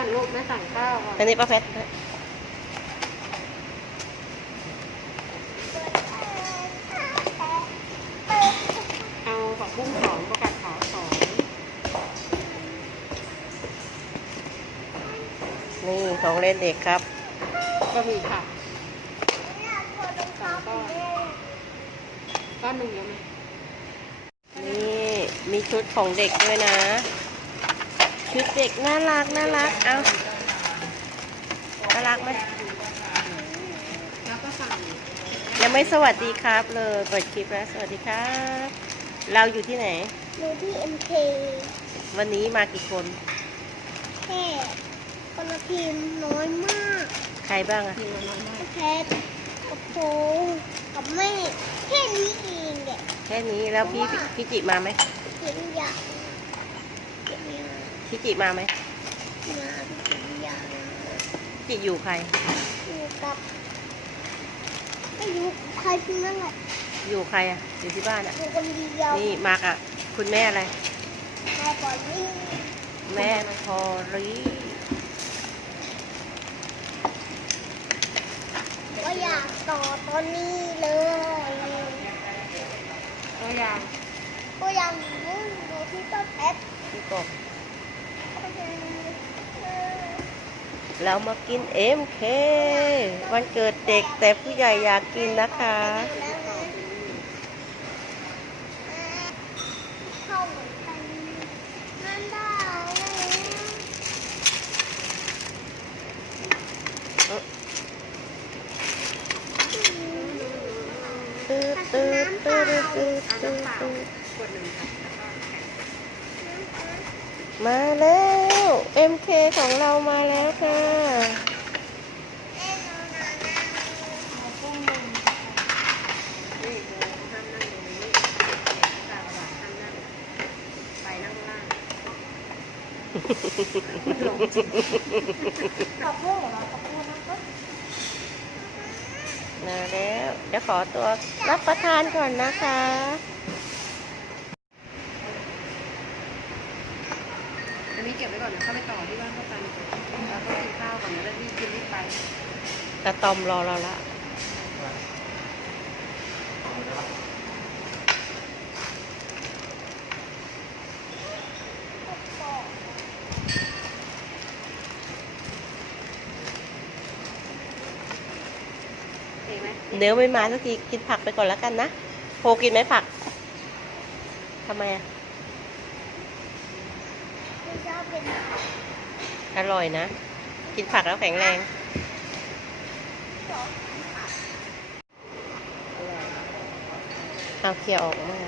ก่อนลูกแม่สั่งข้าวก่อนอันนี้ป้าแพทเอาผักบุ้งสองประกาศขาวสองนี่ของเล่นเด็กครับบะหมี่ค่ะก้อนก้อนหนึ่งเยอะไหมนี่มีชุดของเด็กด้วยนะ ชุดเด็กน่ารักน่ารัก เอาน่ารักไหมแล้วก็สั่งยังไม่สวัสดีครับเลยเปิดคลิปแล้วสวัสดีครับ เราอยู่ที่ไหน อยู่ที่ MK วันนี้มากี่คนแค่คนละทีมน้อยมาก ใครบ้างอะทีละน้อยมากแพทกับโพกับแม่แค่นี้เองเด็กแค่นี้แล้วพี่พี่จิมาไหมเห็นอยากเห็น อยากพี่จิมาไหมมาเห็นอยากพี่จิอยู่ใคร อยู่กับไม่อยู่ใครทั้งนั้นแหละอยู่ใครอะอยู่ที่บ้านอะอยู่คนเดียวนี่มากับคุณแม่อะไรใครก่อนนี่แม่พอรีก็อยากต่อตอนนี้เลยตัวอย่างก็อยากอยู่อยู่ที่ต้นแพทพี่กบ ก็ยังเออ เรามากิน MK วันเกิดเด็กแต่ผู้ใหญ่อยากกินนะคะเข้าเลยตื้อตื้อตื้อตื้อตื้อตื้อมาแล้ว MK ของเรามาแล้วค่ะเอากุ้งหนึ่งนี่เดี๋ยวห้ามนั่งตรงนี้ตาบาดห้ามนั่งไปนั่งล่างหรอบคุณเหรอขอบคุณนะครับมาแล้วเดี๋ยวขอตัวรับประทานก่อนนะคะ อันนี้ เก็บไว้ก่อนนะเข้าไปต่อที่บ้านพ่อตันเราต้องกินข้าวก่อนนะแล้วรีบกินรีบไปตาตอมรอเราละเองไหมเดี๋ยวไม่มาสักทีกินผักไปก่อนแล้วกันนะโพกินไหมผักทำไมอะไม่ช อบเป็นอร่อยนะ กินผักแล้วแข็งแรงเอาเคี่ยวออกมา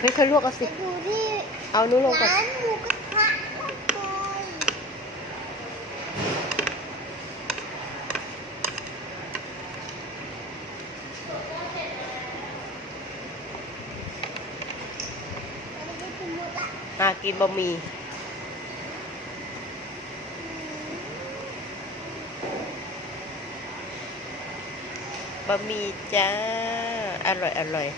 เฮ้ยค่อยลวกเอาสิจะดูที่เอานู้นลงก่อน ร้านหมูกระทะข้าวซอย อันนี้คือห มดละมากินบะหมี่บะหมี่จ้า อร่อย อร่อย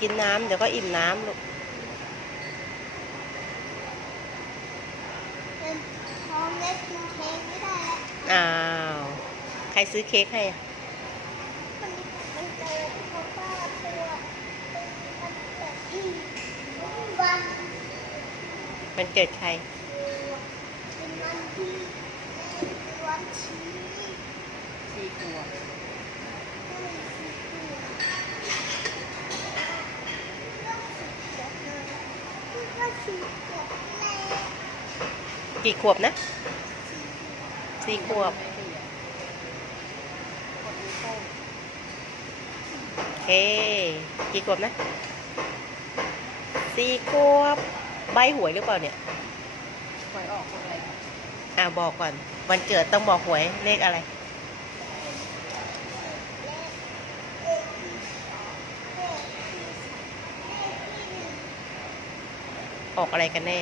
กินน้ำ เดี๋ยวก็อิ่มน้ำลูกเป็นท้องเล็กกินเค้กไม่ได้แล้วอ้าว ใครซื้อเค้กให้อะ มันมันเกิดเพราะว่าตัวมันเกิดที่วัน มันเกิดใคร เป็นวันที่วันชี้สี่ขวบกี่ขวบนะสี่ขวบ โอเค กี่ขวบนะสี่ขวบ ใบหวยหรือเปล่าเนี่ยหวยออกอะไรคะอ่าบอกก่อน วันเกิดต้องบอกหวยเลขอะไร ออกอะไรกันแน่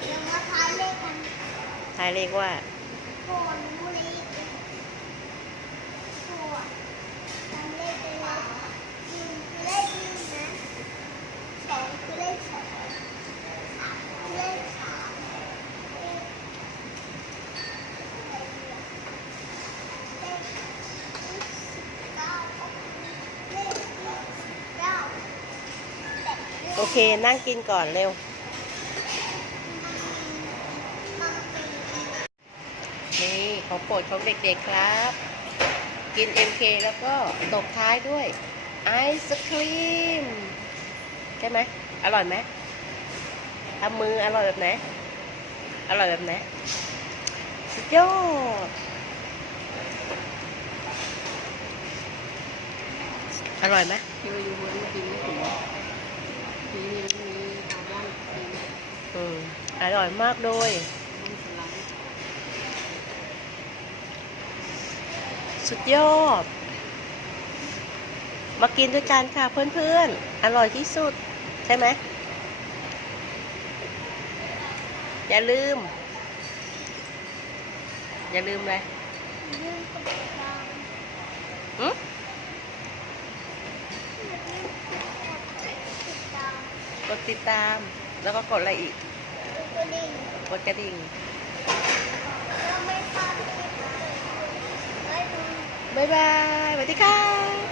เดี๋ยวมาทายเลขกันทายเลขว่าโกนบุรี โอเค นั่งกินก่อนเร็ว นี่ของโปรดของเด็กๆครับ กิน MK แล้วก็ตบท้ายด้วยไอศครีม ใช่ไหม อร่อยไหมทำมืออร่อยแบบไหน อร่อยแบบไหน สุดยอด อร่อยไหมที่ว่อยู่บนกี้ไม่ถึง อัลมอนด์ครีมอืมอร่อยมากเลยมันสไลด์สุดยอด มากินด้วยกันค่ะเพื่อนๆ อร่อยที่สุด ใช่ไหม อย่าลืม อย่าลืมเลยเรื่องกดติดตามอืมติดตาม กดติดตาม แล้วก็กดอะไรอีกกระดิ่งกระดิ่งก็ไม่พลาดคลิปเลยไว้ดูบ๊ายบายสวัสดีค่ะ